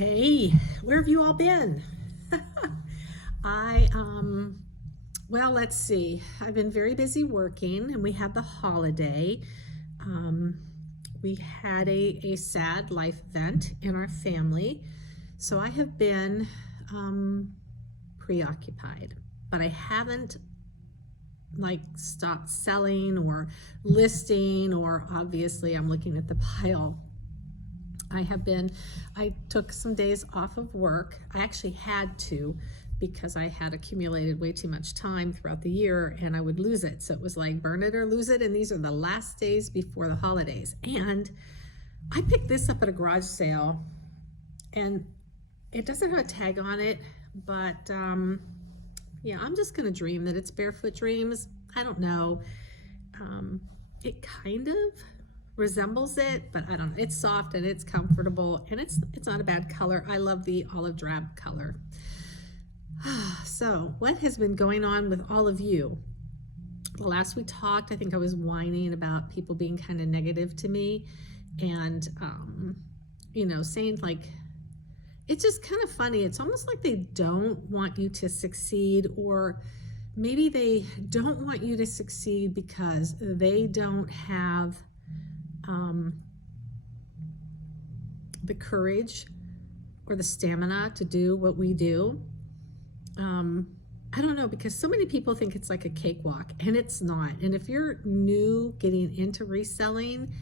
Hey, where have you all been? Well, let's see. I've been very busy working, and we had the holiday. Um, we had a sad life event in our family, so I have been preoccupied, but I haven't stopped selling or listing, or obviously I'm looking at the pile. I took some days off of work. I actually had to, because I had accumulated way too much time throughout the year and I would lose it. So it was like burn it or lose it. And these are the last days before the holidays. And I picked this up at a garage sale, and it doesn't have a tag on it, but yeah, I'm just gonna dream that it's Barefoot Dreams. I don't know. It kind of resembles it, but I don't know. It's soft and it's comfortable, and it's not a bad color. I love the olive drab color. So what has been going on with all of you? Last we talked, I think I was whining about people being kind of negative to me, and saying like, it's just kind of funny. It's almost like they don't want you to succeed, or maybe they don't want you to succeed because they don't have the courage or the stamina to do what we do. I don't know, because so many people think it's like a cakewalk, and it's not. And if you're new getting into reselling,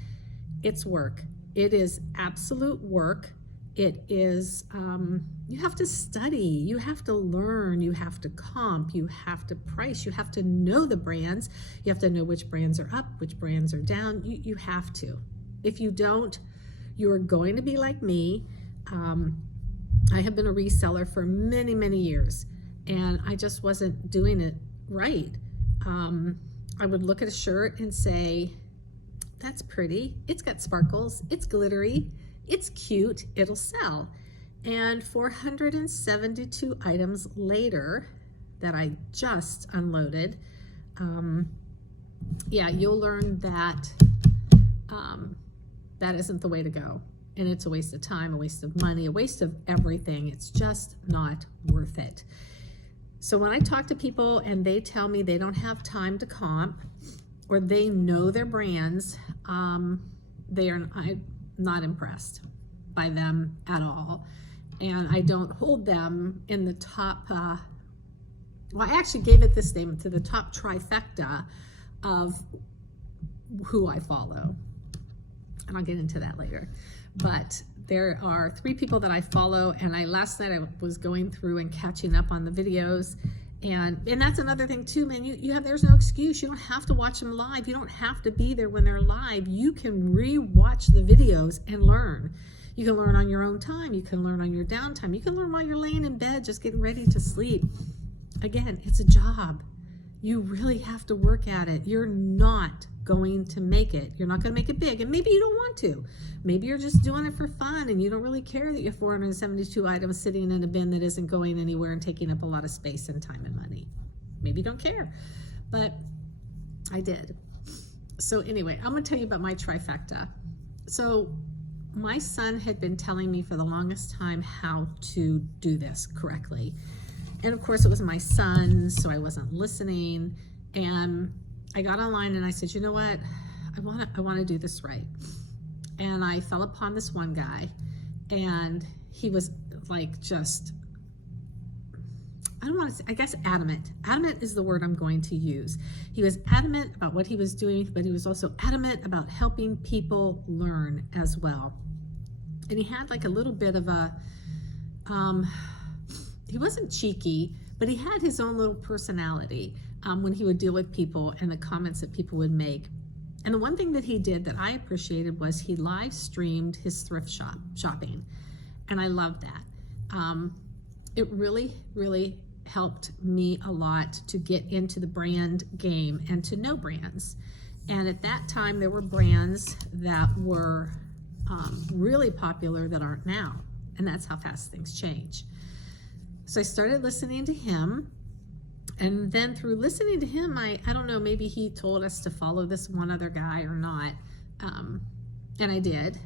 it's work. It is absolute work. It is, you have to study, you have to learn, you have to comp, you have to price, you have to know the brands, you have to know which brands are up, which brands are down. You have to. If you don't, you are going to be like me. I have been a reseller for many, many years, and I just wasn't doing it right. I would look at a shirt and say, that's pretty, it's got sparkles, it's glittery, it's cute, it'll sell. And 472 items later that I just unloaded, yeah, you'll learn that that isn't the way to go. And it's a waste of time, a waste of money, a waste of everything. It's just not worth it. So when I talk to people and they tell me they don't have time to comp, or they know their brands, I'm not impressed by them at all. And I don't hold them in the top, well, I actually gave it this name, to the top trifecta of who I follow. And I'll get into that later. But there are 3 people that I follow, and last night I was going through and catching up on the videos. And that's another thing too, man. There's no excuse. You don't have to watch them live. You don't have to be there when they're live. You can re-watch the videos and learn. You can learn on your own time. You can learn on your downtime. You can learn while you're laying in bed, just getting ready to sleep. Again, it's a job. You really have to work at it. You're not going to make it. You're not going to make it big. And maybe you don't want to. Maybe you're just doing it for fun and you don't really care that you have 472 items sitting in a bin that isn't going anywhere and taking up a lot of space and time and money. Maybe you don't care, but I did. So anyway, I'm going to tell you about my trifecta. So my son had been telling me for the longest time how to do this correctly. And of course it was my son, so I wasn't listening. And I got online and I said, you know what? I want to do this right. And I fell upon this one guy, and he was like, just, I don't want to say, I guess adamant. Adamant is the word I'm going to use. He was adamant about what he was doing, but he was also adamant about helping people learn as well. And he had like a little bit of a, he wasn't cheeky, but he had his own little personality when he would deal with people and the comments that people would make. And the one thing that he did that I appreciated was he live streamed his thrift shopping. And I loved that. It really, really helped me a lot to get into the brand game and to know brands. And at that time, there were brands that were really popular that aren't now. And that's how fast things change. So I started listening to him. And then through listening to him, I don't know, maybe he told us to follow this one other guy or not. And I did.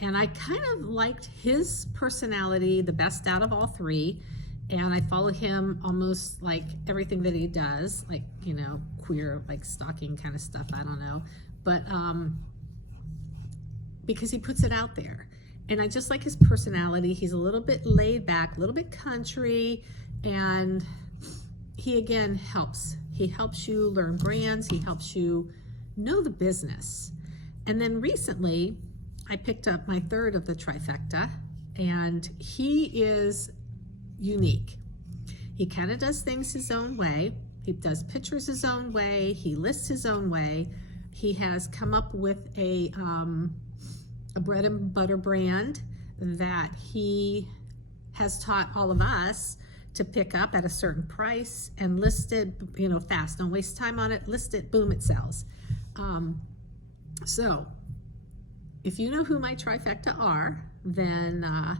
And I kind of liked his personality the best out of all three. And I follow him almost like everything that he does, like, you know, queer, like stalking kind of stuff, I don't know. But because he puts it out there. And I just like his personality. He's a little bit laid back, a little bit country, and he again helps. He helps you learn brands. He helps you know the business. And then recently, I picked up my third of the trifecta, and he is unique. He kind of does things his own way. He does pictures his own way. He lists his own way. He has come up with a bread and butter brand that he has taught all of us to pick up at a certain price and list it, you know, fast. Don't waste time on it. List it, boom, it sells. So if you know who my trifecta are, then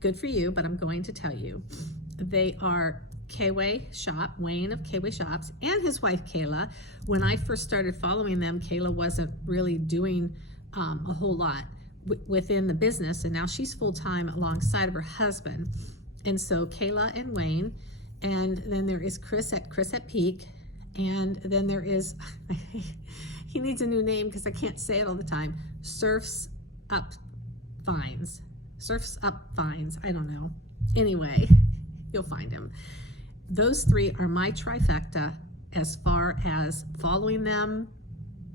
good for you, but I'm going to tell you. They are K-Way Shop, Wayne of K-Way Shops, and his wife Kayla. When I first started following them, Kayla wasn't really doing a whole lot within the business, and now she's full-time alongside of her husband. And so Kayla and Wayne, and then there is Chris at Peak, and then there is he needs a new name because I can't say it all the time. Surfs Up Finds, I don't know. Anyway, you'll find him. Those three are my trifecta as far as following them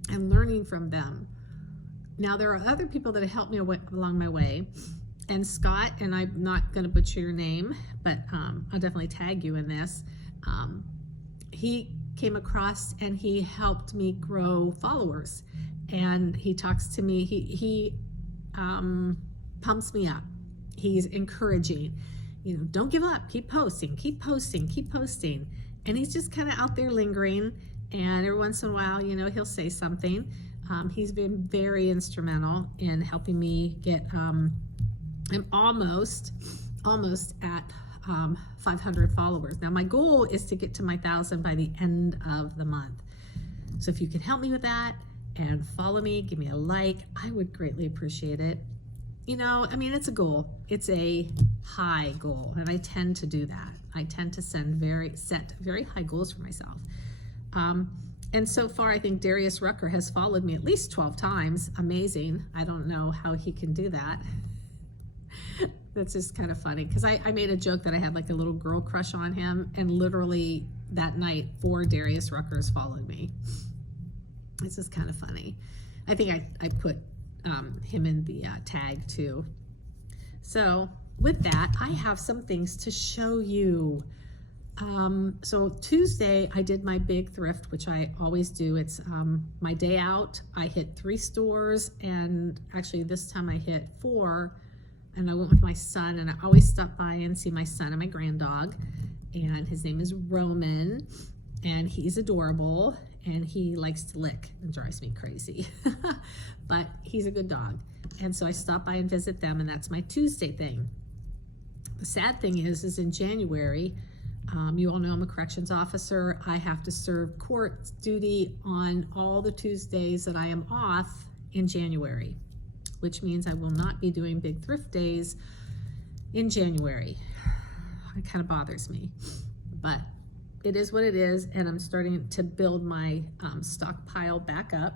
and learning from them. Now, there are other people that have helped me along my way. And Scott, and I'm not going to butcher your name, but I'll definitely tag you in this. He came across and he helped me grow followers. And he talks to me, he pumps me up. He's encouraging, you know, don't give up, keep posting, keep posting, keep posting. And he's just kind of out there lingering. And every once in a while, you know, he'll say something. He's been very instrumental in helping me get, I'm almost at 500 followers. Now my goal is to get to my 1,000 by the end of the month. So if you can help me with that and follow me, give me a like, I would greatly appreciate it. You know, I mean, it's a goal. It's a high goal, and I tend to do that. I tend to set very high goals for myself. And so far, I think Darius Rucker has followed me at least 12 times. Amazing. I don't know how he can do that. That's just kind of funny, because I made a joke that I had like a little girl crush on him, and literally that night 4 Darius Ruckers followed me. It's just kind of funny. I think I put him in the tag too. So with that, I have some things to show you. So Tuesday I did my big thrift, which I always do. It's my day out. I hit 3 stores, and actually this time I hit 4, and I went with my son, and I always stop by and see my son and my granddog, and his name is Roman, and he's adorable, and he likes to lick and drives me crazy, but he's a good dog. And so I stop by and visit them, and that's my Tuesday thing. The sad thing is in January, you all know I'm a corrections officer. I have to serve court duty on all the Tuesdays that I am off in January, which means I will not be doing big thrift days in January. It kind of bothers me, but it is what it is, and I'm starting to build my stockpile back up.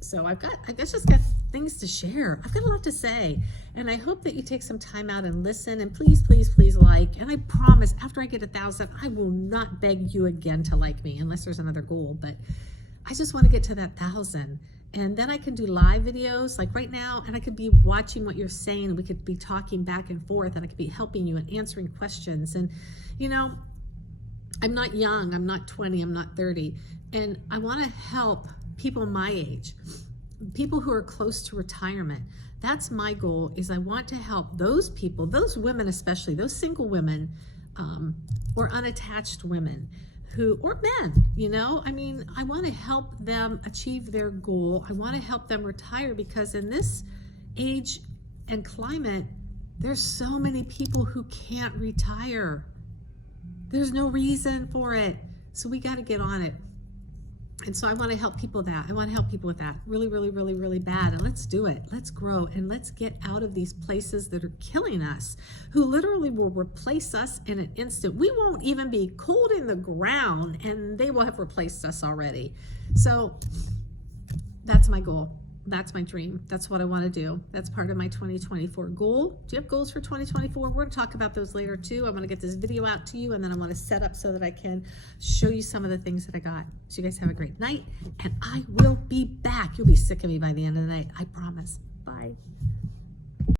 So I guess just got things to share. I've got a lot to say, and I hope that you take some time out and listen, and please, please, please like, and I promise after I get 1,000, I will not beg you again to like me unless there's another goal, but I just want to get to that 1,000, and then I can do live videos like right now, and I could be watching what you're saying, we could be talking back and forth, and I could be helping you and answering questions. And you know, I'm not young, I'm not 20, I'm not 30, and I want to help people my age, people who are close to retirement. That's my goal, is I want to help those people, those women especially, those single women or unattached women who, or men, you know, I mean, I want to help them achieve their goal. I want to help them retire, because in this age and climate, there's so many people who can't retire. There's no reason for it. So we got to get on it. And so I want to help people that. I want to help people with that really, really, really, really bad. And let's do it. Let's grow and let's get out of these places that are killing us, who literally will replace us in an instant. We won't even be cold in the ground and they will have replaced us already. So that's my goal. That's my dream. That's what I want to do. That's part of my 2024 goal. Do you have goals for 2024? We're going to talk about those later too. I'm going to get this video out to you, and then I want to set up so that I can show you some of the things that I got. So you guys have a great night, and I will be back. You'll be sick of me by the end of the night. I promise. Bye.